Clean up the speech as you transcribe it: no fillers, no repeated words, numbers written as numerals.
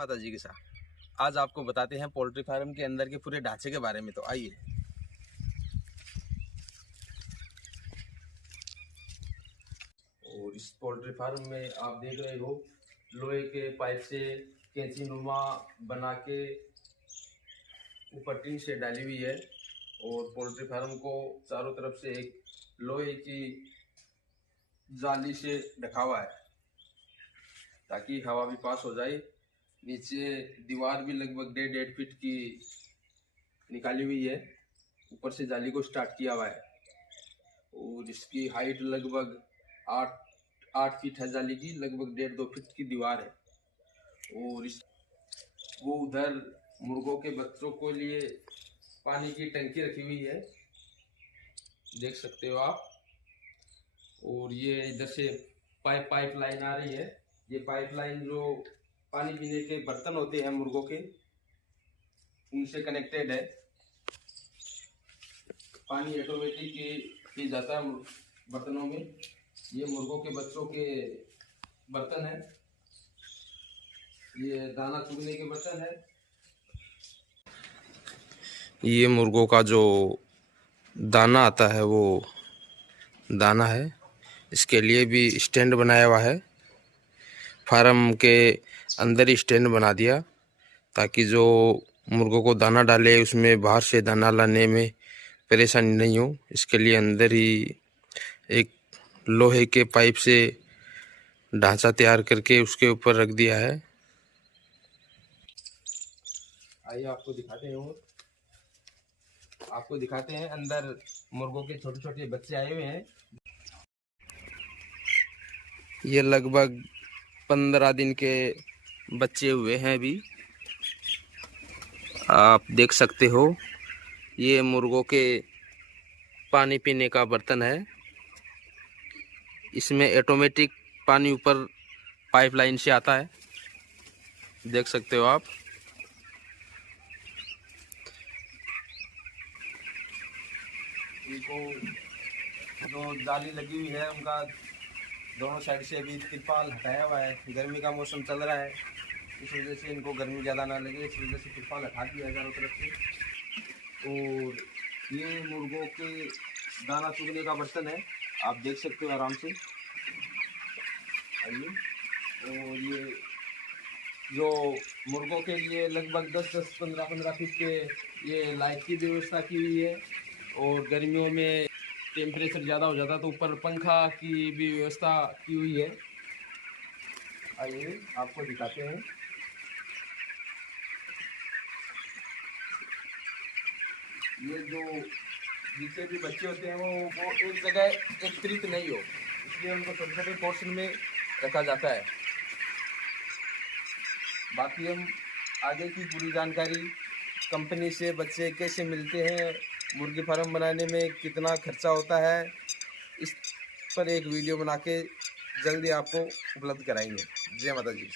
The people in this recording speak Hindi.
माता जी के साथ आज आपको बताते हैं पोल्ट्री फार्म के अंदर के पूरे ढांचे के बारे में। तो आइए। और इस पोल्ट्री फार्म में आप देख रहे हो लोहे के पाइप से कैंची नुमा बना के ऊपर टीन से डाली हुई है। और पोल्ट्री फार्म को चारों तरफ से एक लोहे की जाली से ढका हुआ है ताकि हवा भी पास हो जाए। नीचे दीवार भी लगभग 1.5 फीट की निकाली हुई है। ऊपर से जाली को स्टार्ट किया हुआ है और इसकी हाइट लगभग 8 फीट है। जाली की लगभग 1.5-2 फीट की दीवार है। और वो उधर मुर्गों के बच्चों को लिए पानी की टंकी रखी हुई है, देख सकते हो आप। और ये इधर से पाइप लाइन आ रही है। ये पाइप लाइन जो पानी पीने के बर्तन होते हैं मुर्गों के, उनसे कनेक्टेड है। पानी ऑटोमेटिक ही जाता है बर्तनों में। ये मुर्गों के बच्चों के बर्तन है, ये दाना चुगने के बर्तन है। ये मुर्गों का जो दाना आता है वो दाना है। इसके लिए भी स्टैंड बनाया हुआ है। फार्म के अंदर ही स्टैंड बना दिया ताकि जो मुर्गों को दाना डाले उसमें बाहर से दाना लाने में परेशानी नहीं हो। इसके लिए अंदर ही एक लोहे के पाइप से ढांचा तैयार करके उसके ऊपर रख दिया है। आइए आपको दिखाते हैं अंदर मुर्गों के छोटे छोटे बच्चे आए हुए हैं। ये लगभग 15 दिन के बच्चे हुए हैं अभी। आप देख सकते हो ये मुर्गों के पानी पीने का बर्तन है। इसमें ऑटोमेटिक पानी ऊपर पाइपलाइन से आता है, देख सकते हो आप। इनको जो जाली लगी हुई है उनका दोनों साइड से अभी तिरपाल हटाया हुआ है। गर्मी का मौसम चल रहा है, इस वजह से इनको गर्मी ज़्यादा ना लगे, इस वजह से तिरपाल हटा दिया है चारों तरफ से। और ये मुर्गों के दाना चुगने का बर्तन है, आप देख सकते हो आराम से। आइए। और ये जो मुर्गों के लिए लगभग 10-10, 15-15 फीट के ये लाइट की व्यवस्था की हुई है। और गर्मियों में टेम्परेचर ज़्यादा हो जाता है तो ऊपर पंखा की भी व्यवस्था की हुई है। आइए आपको दिखाते हैं। ये जो जितने भी बच्चे होते हैं वो एक जगह एकत्रित नहीं हो, इसलिए उनको छोटे छोटे पोर्शन में रखा जाता है। बाकी हम आगे की पूरी जानकारी कंपनी से बच्चे कैसे मिलते हैं, मुर्गी फार्म बनाने में कितना खर्चा होता है, इस पर एक वीडियो बना के जल्दी आपको उपलब्ध कराएंगे। जय माता जी।